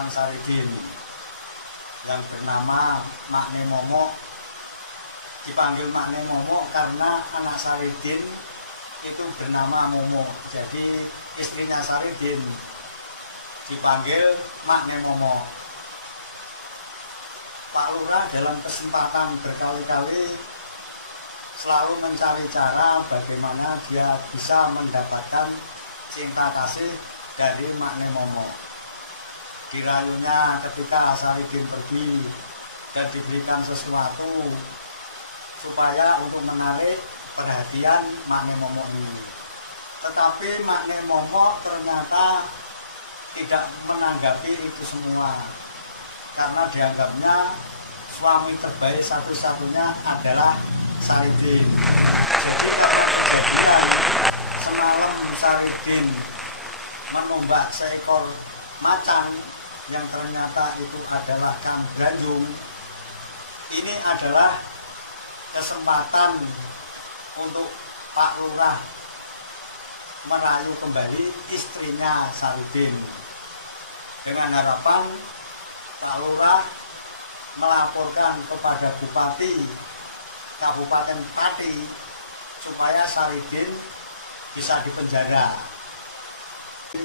Sang Saridin yang bernama Makne Momo. Dipanggil Makne Momo karena anak Saridin itu bernama Momo. Jadi istrinya Saridin dipanggil Makne Momo. Pak Lurah dalam kesempatan berkali-kali selalu mencari cara bagaimana dia bisa mendapatkan cinta kasih dari Makne Momo. Dirayunya ketika Saridin pergi dan diberikan sesuatu supaya untuk menarik perhatian Makne Momo ini. Tetapi Makne Momo ternyata tidak menanggapi itu semua, karena dianggapnya suami terbaik satu-satunya adalah Saridin. Jadi kejadian semalam Saridin menombak seekor macan yang ternyata itu adalah Kang Branjung. Ini adalah kesempatan untuk Pak Lurah merayu kembali istrinya Saridin, dengan harapan Pak Lurah melaporkan kepada Bupati Kabupaten Pati supaya Saridin bisa dipenjara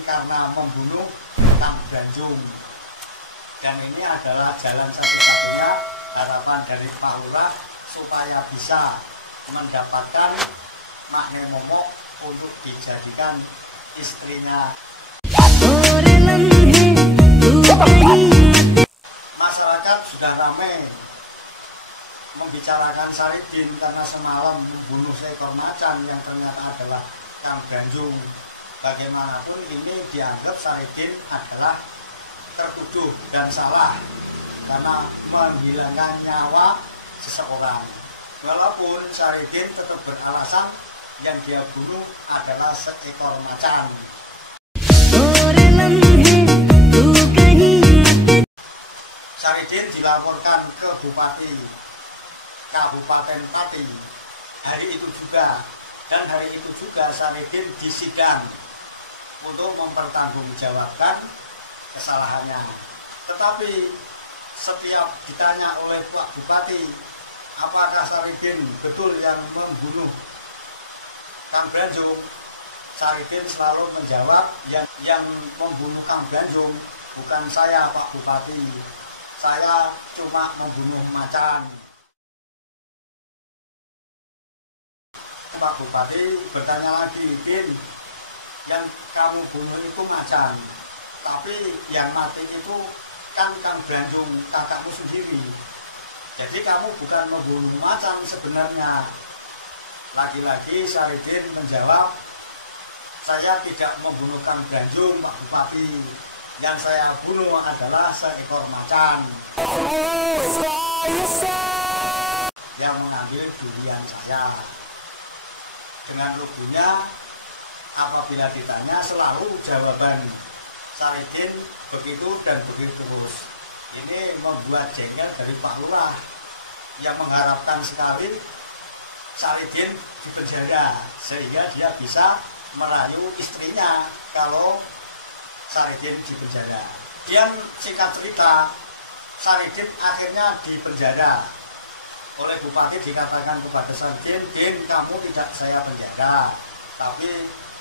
karena membunuh Kang Branjung. Dan ini adalah jalan satu-satunya harapan dari Pak Lurah supaya bisa mendapatkan Makne Momo untuk dijadikan istrinya. Masyarakat sudah ramai membicarakan Saridin karena semalam membunuh seekor macan yang ternyata adalah Kang Branjung. Bagaimanapun ini dianggap Saridin adalah tertuduh dan salah karena menghilangkan nyawa seseorang. Walaupun Saridin tetap beralasan yang dia bunuh adalah seekor macan. Saridin dilaporkan ke Bupati Kabupaten Pati hari itu juga, dan hari itu juga Saridin disidang untuk mempertanggungjawabkan kesalahannya. Tetapi setiap ditanya oleh Pak Bupati, apakah Saridin betul yang membunuh Kang Branjung, Saridin selalu menjawab, yang membunuh Kang Branjung bukan saya, Pak Bupati. Saya cuma membunuh macan. Pak Bupati bertanya lagi, Din, yang kamu bunuh itu macan, tapi yang mati itu kan Kang Branjung, kakakmu sendiri. Jadi kamu bukan membunuh macan sebenarnya. Lagi-lagi Saridin menjawab, saya tidak membunuh Kang Branjung, Pak Bupati. Yang saya bunuh adalah seekor macan yang mengambil durian saya. Dengan lugunya, apabila ditanya selalu jawaban Saridin begitu dan begitu terus. Ini membuat jengkel dari Pak Lurah yang mengharapkan sekali Saridin dipenjara sehingga dia bisa merayu istrinya kalau Saridin dipenjara. Kemudian singkat cerita, Saridin akhirnya dipenjara. Oleh Bupati dikatakan kepada Saridin, Din, kamu tidak saya penjara, tapi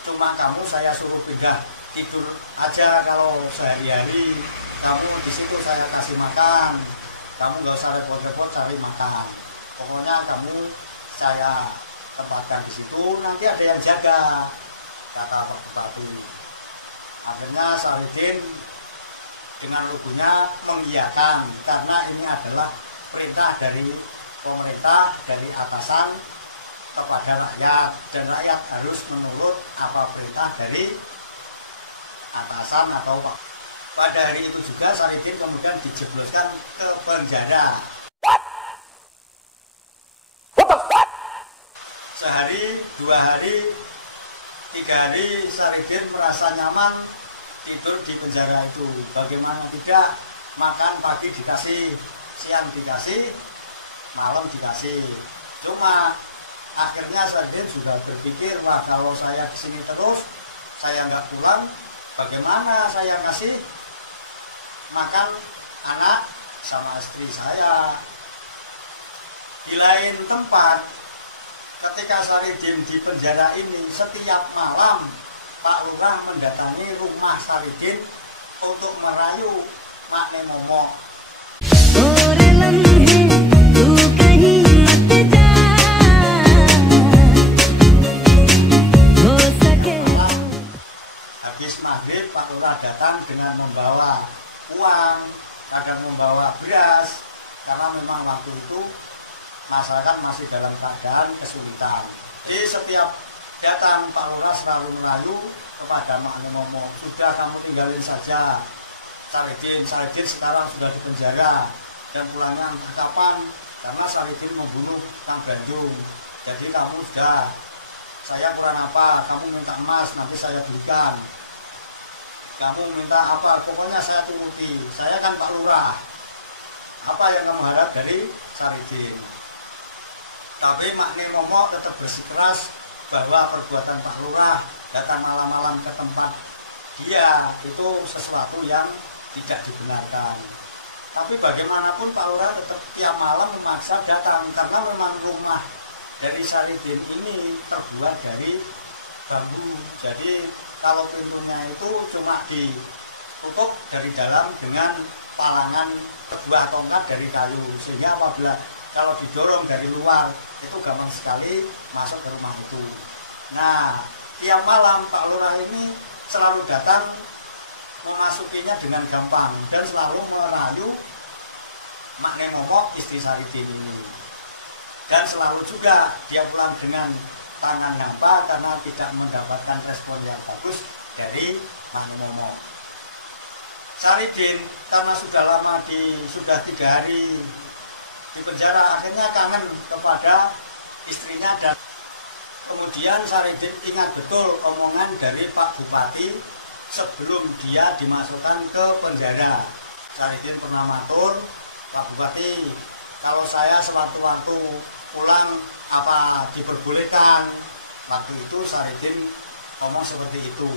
cuma kamu saya suruh pindah tidur aja kalau sehari-hari. Kamu di situ saya kasih makan, kamu nggak usah repot-repot cari makan. Pokoknya kamu saya tempatkan di situ, nanti ada yang jaga, kata Pak Bupati. Akhirnya Saridin dengan lugunya mengiyakan karena ini adalah perintah dari pemerintah, dari atasan kepada rakyat, dan rakyat harus menurut apa perintah dari atasan atau Pak. Pada hari itu juga Saridin kemudian dijebloskan ke penjara. Sehari, 2 hari, 3 hari Saridin merasa nyaman tidur di penjara itu. Bagaimana tidak, makan pagi dikasih, siang dikasih, malam dikasih. Cuma akhirnya Saridin sudah berpikir, wah kalau saya di sini terus, saya nggak pulang, bagaimana saya kasih makan anak sama istri saya. Di lain tempat, ketika Saridin di penjara ini, setiap malam Pak Lurah mendatangi rumah Saridin untuk merayu Mak Nemomo. Habis maghrib Pak Lurah datang dengan membawa uang, kadang membawa beras, karena memang waktu itu masyarakat masih dalam keadaan kesulitan. Jadi setiap datang Pak Lurah selalu merayu kepada Mak Nemomo, sudah kamu tinggalin saja Saridin sekarang sudah di penjara dan pulangnya entah kapan, karena Saridin membunuh Kang Bandung. Jadi kamu sudah, saya kurang apa, kamu minta emas nanti saya belikan. Kamu minta apa, pokoknya saya turuti. Saya kan Pak Lurah. Apa yang kamu harap dari Saridin? Tapi Mak Nemomo tetap bersikeras bahwa perbuatan Pak Lurah datang malam-malam ke tempat dia itu sesuatu yang tidak dibenarkan. Tapi bagaimanapun Pak Lurah tetap tiap malam memaksa datang, karena memang rumah dari Saridin ini terbuat dari bambu. Jadi kalau pintunya itu cuma ditutup dari dalam dengan palangan sebuah tongkat dari kayu, sehingga apabila kalau didorong dari luar itu gampang sekali masuk ke rumah itu. Nah, tiap malam Pak Lurah ini selalu datang memasukinya dengan gampang dan selalu merayu Mak Nemomo istri Saridin ini. Dan selalu juga dia pulang dengan tangan hampa karena tidak mendapatkan respon yang bagus dari Mak Nemomo. Saridin karena sudah lama sudah 3 hari di penjara, akhirnya kangen kepada istrinya, dan kemudian Saridin ingat betul omongan dari Pak Bupati sebelum dia dimasukkan ke penjara. Saridin pernah matur, Pak Bupati, kalau saya sewaktu-waktu pulang apa diperbolehkan? Waktu itu Saridin ngomong seperti itu.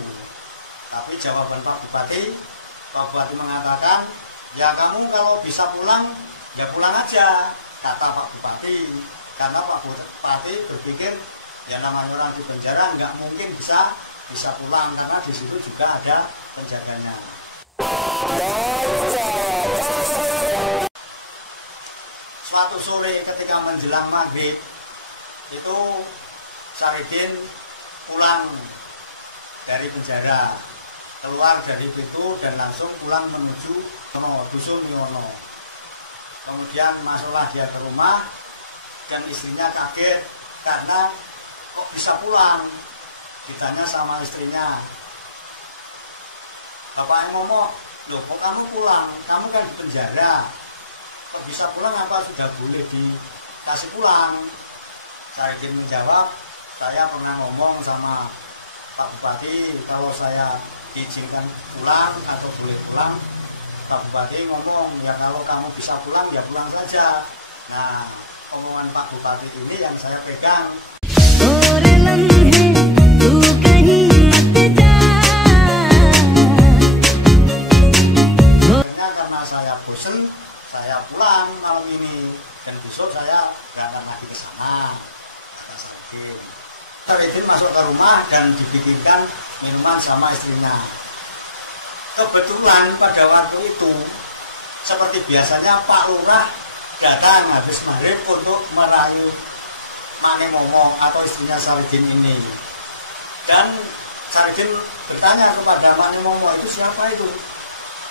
Tapi jawaban Pak Bupati mengatakan, ya kamu kalau bisa pulang, ya pulang aja, kata Pak Bupati. Karena Pak Bupati berpikir, ya namanya orang di penjara nggak mungkin bisa pulang, karena di situ juga ada penjaganya. Suatu sore ketika menjelang maghrib itu Saridin pulang dari penjara, keluar dari pintu dan langsung pulang menuju dusun Nyono. Kemudian masuklah dia ke rumah dan istrinya kaget karena kok bisa pulang. Ditanya sama istrinya, Bapak Nemomo, loh kok kamu pulang? Kamu kan di penjara. Kok bisa pulang, apa sudah boleh dikasih pulang? Saridin menjawab, saya pernah ngomong sama Pak Bupati kalau saya diizinkan pulang atau boleh pulang. Pak Bupati ngomong, ya kalau kamu bisa pulang ya pulang saja. Nah, omongan Pak Bupati ini yang saya pegang. Karena saya bosen, saya pulang malam ini, dan besok saya berangkat lagi ke sana. Saridin masuk ke rumah dan dibikinkan minuman sama istrinya. Kebetulan pada waktu itu, seperti biasanya Pak Lurah datang habis maghrib untuk merayu Mak Nemomo atau istrinya Saridin ini. Dan Saridin bertanya kepada Mak Nemomo, itu siapa itu?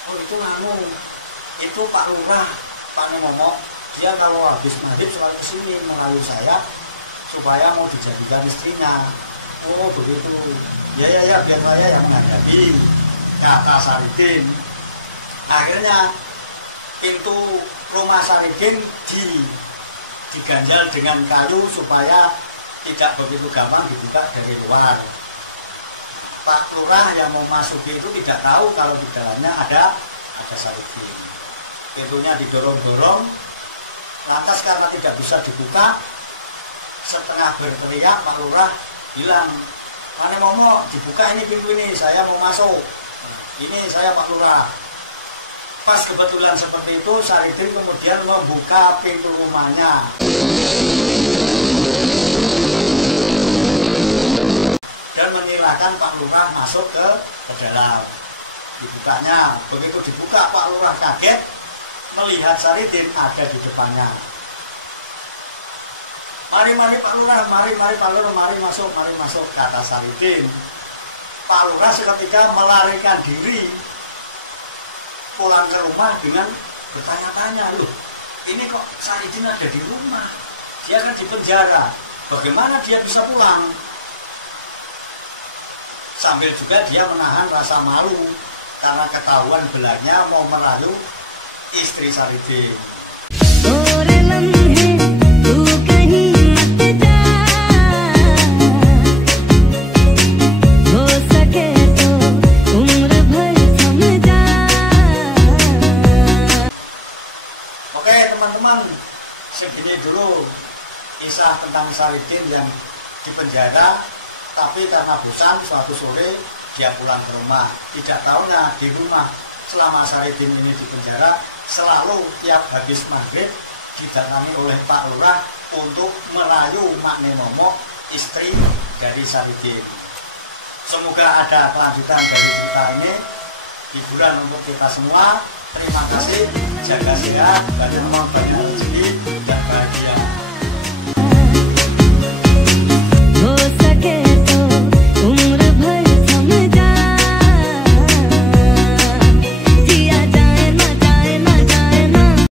Oh itu Pak Lurah, Pak Nemomo. Dia kalau habis maghrib selalu kesini merayu saya supaya mau dijadikan istrinya. Oh begitu. Ya biar saya yang menghadapi, kata Saridin. Akhirnya pintu rumah Saridin diganjal dengan kayu supaya tidak begitu gampang dibuka dari luar. Pak Lurah yang mau masuki itu tidak tahu kalau di dalamnya ada Saridin. Pintunya didorong-dorong, lantas karena tidak bisa dibuka, setengah berteriak Pak Lurah bilang, Mak Nemomo, dibuka ini pintu ini, saya mau masuk. Ini saya Pak Lurah. Pas kebetulan seperti itu, Saridin kemudian membuka pintu rumahnya dan menyilakan Pak Lurah masuk ke dalam. Dibukanya, begitu dibuka Pak Lurah kaget melihat Saridin ada di depannya. Mari Pak Lurah, mari Pak Lurah, mari masuk, kata Saridin. Pak Lurah seketika melarikan diri pulang ke rumah dengan bertanya-tanya, loh ini kok Saridin ada di rumah, dia kan di penjara, bagaimana dia bisa pulang? Sambil juga dia menahan rasa malu karena ketahuan belanya mau merayu istri Saridin. Oke teman-teman, segini dulu kisah tentang Saridin yang di penjara, tapi karena bosan suatu sore dia pulang ke rumah. Tidak tahunya di rumah selama Saridin ini di penjara selalu tiap habis maghrib didatangi oleh Pak Lurah untuk merayu Mak Nenomo, istri dari Saridin. Semoga ada kelanjutan dari cerita ini, hiburan untuk kita semua. Terima kasih, jaga sehat, dan banyak rezeki.